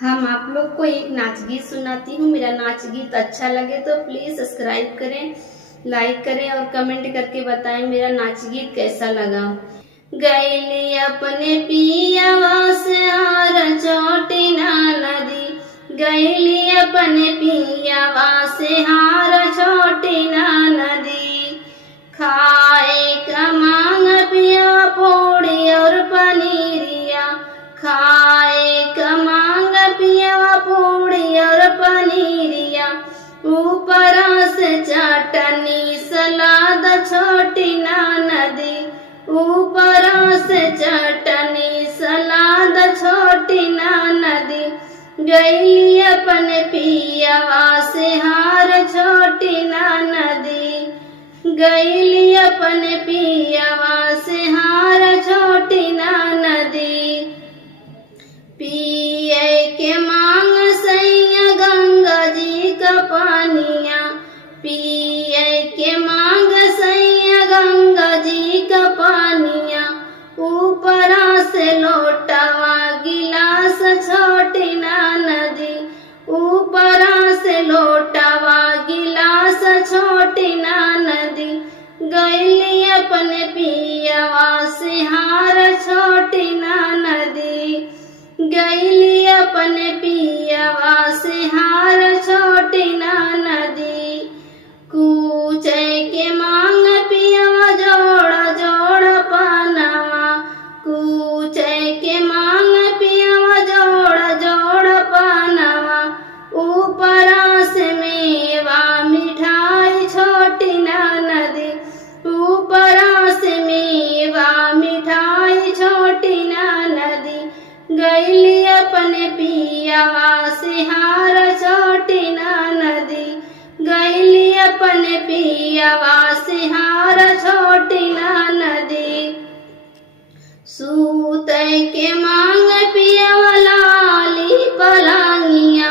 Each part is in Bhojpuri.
हम आप लोग को एक नाच गीत सुनाती हूँ। मेरा नाच गीत अच्छा लगे तो प्लीज सब्सक्राइब करें, लाइक करें और कमेंट करके बताएं मेरा नाच गीत कैसा लगा। गैली अपने पियावा से हार चोटी ना नदी, गैली अपने पियावा से हार छोटी ना नदी। खाए का मांग पिया पोड़ी और पनीरिया, खाए का मांग पिया पूड़ी और पनीरिया। ऊपर से चटनी सलाद छोटी ना नदी, ऊपर से चटनी सलाद छोटी ना नदी। गैली अपने पियावा से हार छोटी ना नदी, गैली अपने पियावा से हार छोटी ना नदी। पिए के मांग सैया गंगा जी का पानिया, पिए के मांग सैया गंगा जी का पानिया। ऊपर से लोटावा गिलास छोटी ना नदी, ऊपर से लोटावा गिलास छोटी ना नदी। गैली अपने पियावा से हार छोटी ना नदी, गैली अपने पियावा से हार छोटी ना नदी। कूचे के मांग पियावा जोड़ा जोड़ा पानावा, कूचे के मांग पियावा जोड़ा जोड़ा पानावा। ऊपर से मेवा मिठाई छोटी ना नदी, ऊपर से मेवा मिठाई छोटी ना नदी। गैली अपने पियावा से हार छोटी ना नदी, गैली अपने पियावा से हार छोटी ना नदी। सूते के मांग पियावा लाली पलंगिया,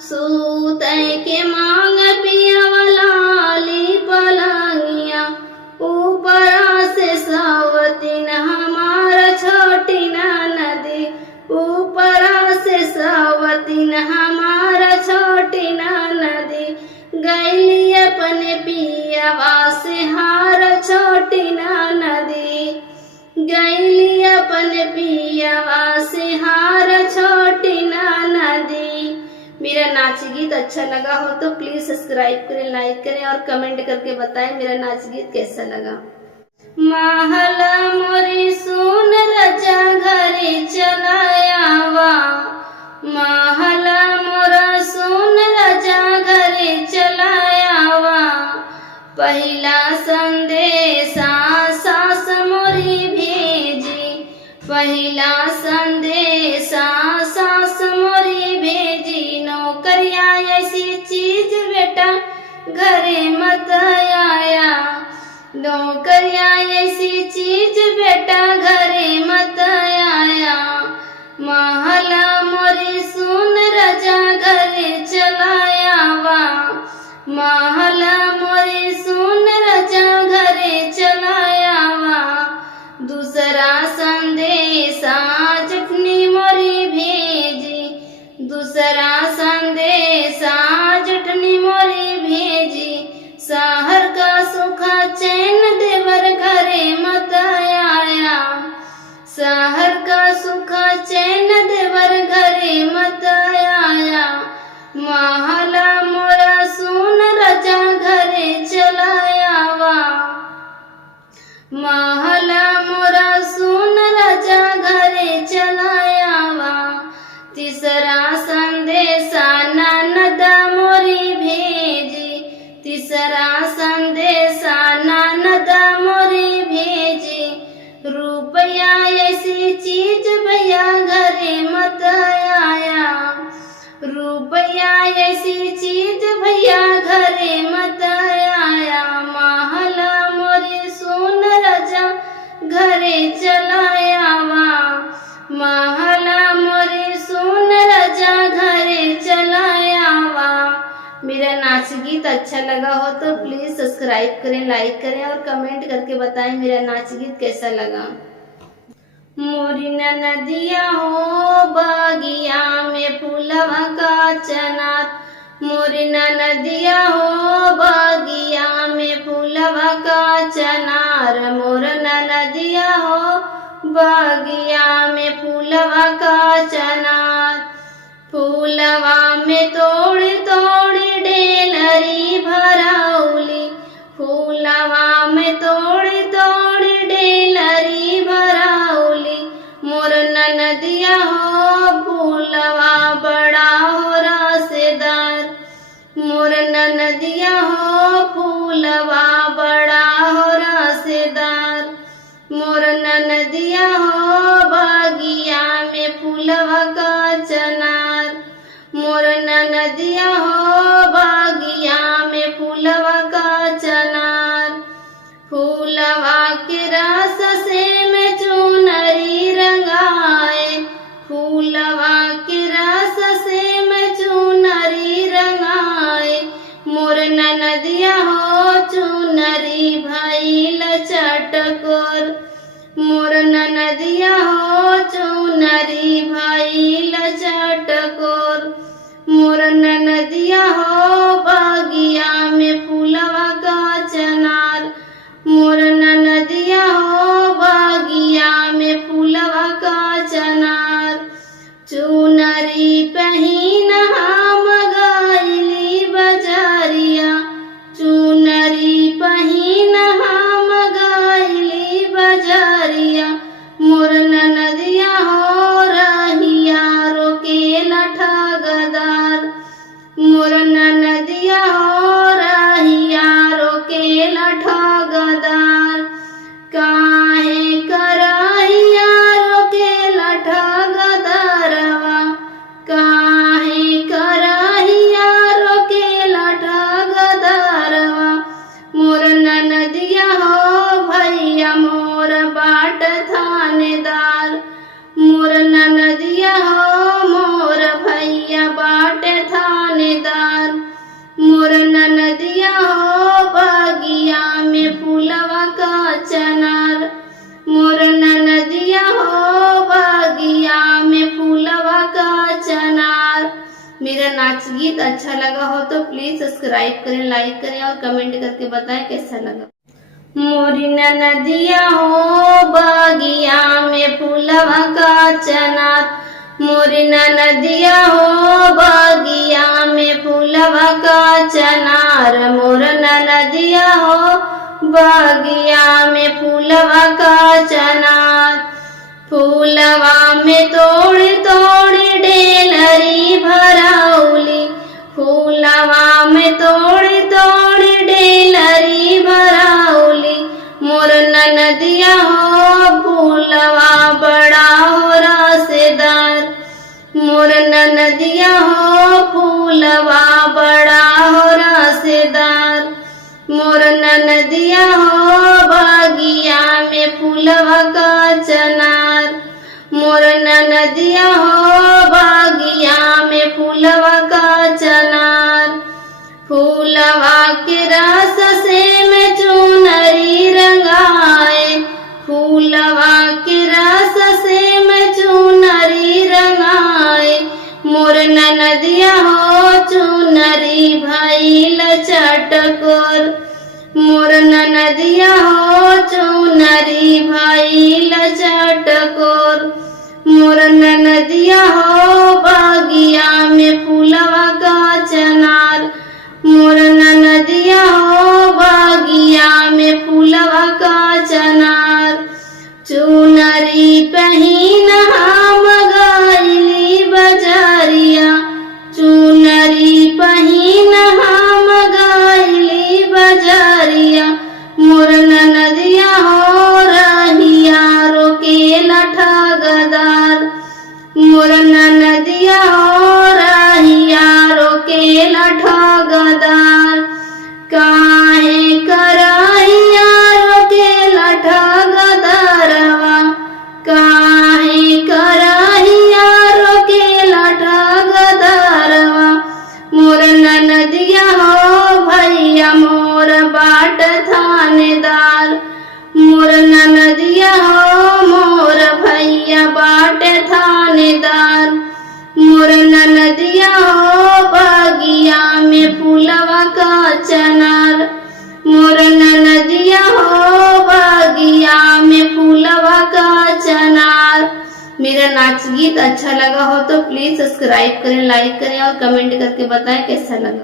सूते के मांग पियावा लाली पलंगिया। ऊपर से सावतीन हमार छोटी ना नदी, ऊपर से सावतीन हमार छोटी ना नदी। गैली अपने पियावा से हार छोटी ना नदी, गैली अपने पियावा से हार छोटी ना नदी। मेरा नाच गीत अच्छा लगा हो तो प्लीज सब्सक्राइब करें, लाइक करें और कमेंट करके बताएं मेरा नाच गीत कैसा लगा। महला मोरी सुन रजा घरे चलायावा, महला मोरा सुन रजा घरे चलायावा। पहला संदेशा सास मोरी भेजी, पहला संदेशा सास मोरी भेजी। नौकरिया ऐसी चीज बेटा घरे मत आया, नौकरिया ऐसी चीज बेटा घरे मत आया। महला मोरी सुन रजा घरे चलायावा, महला मोरी सुन रजा घरे चलायावा। दूसरा संदेशा जठनी मोरी भेजी, दूसरा संदेशा जठनी मोरी भेजी। शहर का सुखा चैन देवर घरे मत आया, शहर का सुखा चैन देवर घरे मत आया। महला मोरा सुन रजा घरे चलायावा, महला मोरा सुन रजा घरे चलायावा। तीसरा संदेशा ननदा मोरी भेजी, तीसरा संदेशा ननदा मोरी भेजी। रुपया ऐसी चीज भैया घरे मत आया, रुपया ऐसी चीज भैया घरे मत आया। महला मोरी सुन रजा घरे चलायावा, महला मोरी सुन रजा घरे चलायावा। मेरा नाच गीत अच्छा लगा हो तो प्लीज सब्सक्राइब करें, लाइक करें और कमेंट करके बताएं मेरा नाच गीत कैसा लगा। मोरी नदिया हो बागिया में फूला मोरी नदिया हो बगिया में फूलवा का चनार, मोर नदिया हो बगिया में फूलवा का चनार। फूलवा में तोड़ी तोड़ी डेलरी भरौली, फूलवा में तोड़ी तोड़ी डेलरी भरौली। मोर नदिया हो फूलवा बड़ा हो रसेदार, मोर नदिया हो फूलवा बड़ा हो रसेदार। मोर नदिया हो बगिया में फूलवा का चनार, मोर नदिया हो बगिया में फूलवा का चनार। फूलवा के रस से मैं चुनरी रंगाए, फूलवा के रस से मैं चुनरी रंगाए। मोर नदिया हो चुनरी भइल चटकोर, मोर नदिया हो चुनरी भइल चटकोर। मोर नदिया हो बगिया में फूलवा का चनार, मोर नदिया हो बगिया में फूलवा का चनार। चुनरी पहिन हम गइली बजरिया, चुनरी पहिन हम गइली बजरिया। मोर नदिया हो रहिया रोकेला ठगदार, मोर नदिया हो रहिया रोकेला ठगदार। काहे करहिया रोकेला ठगदारवा, काहे करहिया रोकेला ठगदारवा। मोर नदिया हो भैया मोर बाट थानेदार, मोर नदिया हो मोर भैया बाट थानेदार। मोर नदिया हो बगिया में फूलवा का चनार, मोर नदिया हो बगिया में फूलवा का चनार। मेरा नाच गीत अच्छा लगा हो तो प्लीज सब्सक्राइब करें, लाइक करें और कमेंट करके बताएं कैसा लगा। मोरी नदिया हो बगिया में फूलवा का चनार, मोरी नदिया हो बगिया में फूलवा का चनार। मोर नदिया हो बगिया में फूलवा का चनार। फूलवा में तोड़ी तोड़ी डेलरी भरौली, फूलवा में तोड़ी तोड़ी डेलरी भरौली। मोर नदिया हो फूलवा बड़ा हो रसेदार, मोर नदिया हो फूलवा बड़ा हो रसेदार। मोर नदिया हो बगिया में फूलवा का चनार, मोर नदिया हो बगिया में फूलवा का चनार। फूलवा के रस से मैं चुनरी रंगाए, फूलवा के रस से मैं चुनरी रंगाए। मोर नदिया हो चुनरी भइल चटकोर, मोर नदिया हो चुनरी भइल चटकोर। मोर नदिया हो बगिया में फूलवा का चनार, मोर नदिया हो बगिया में फूलवा का चनार। चुनरी पहिन हम गइली बजरिया, चुनरी पहिन हम गइली बजरिया। मोर नदिया हो रहिया रोकेला ठगदार, मोर नदिया में फूलवा का चनार, मोर नदिया हो बगिया में फूलवा का चनार। मेरा नाच गीत अच्छा लगा हो तो प्लीज सब्सक्राइब करें, लाइक करें और कमेंट करके बताएं कैसा लगा।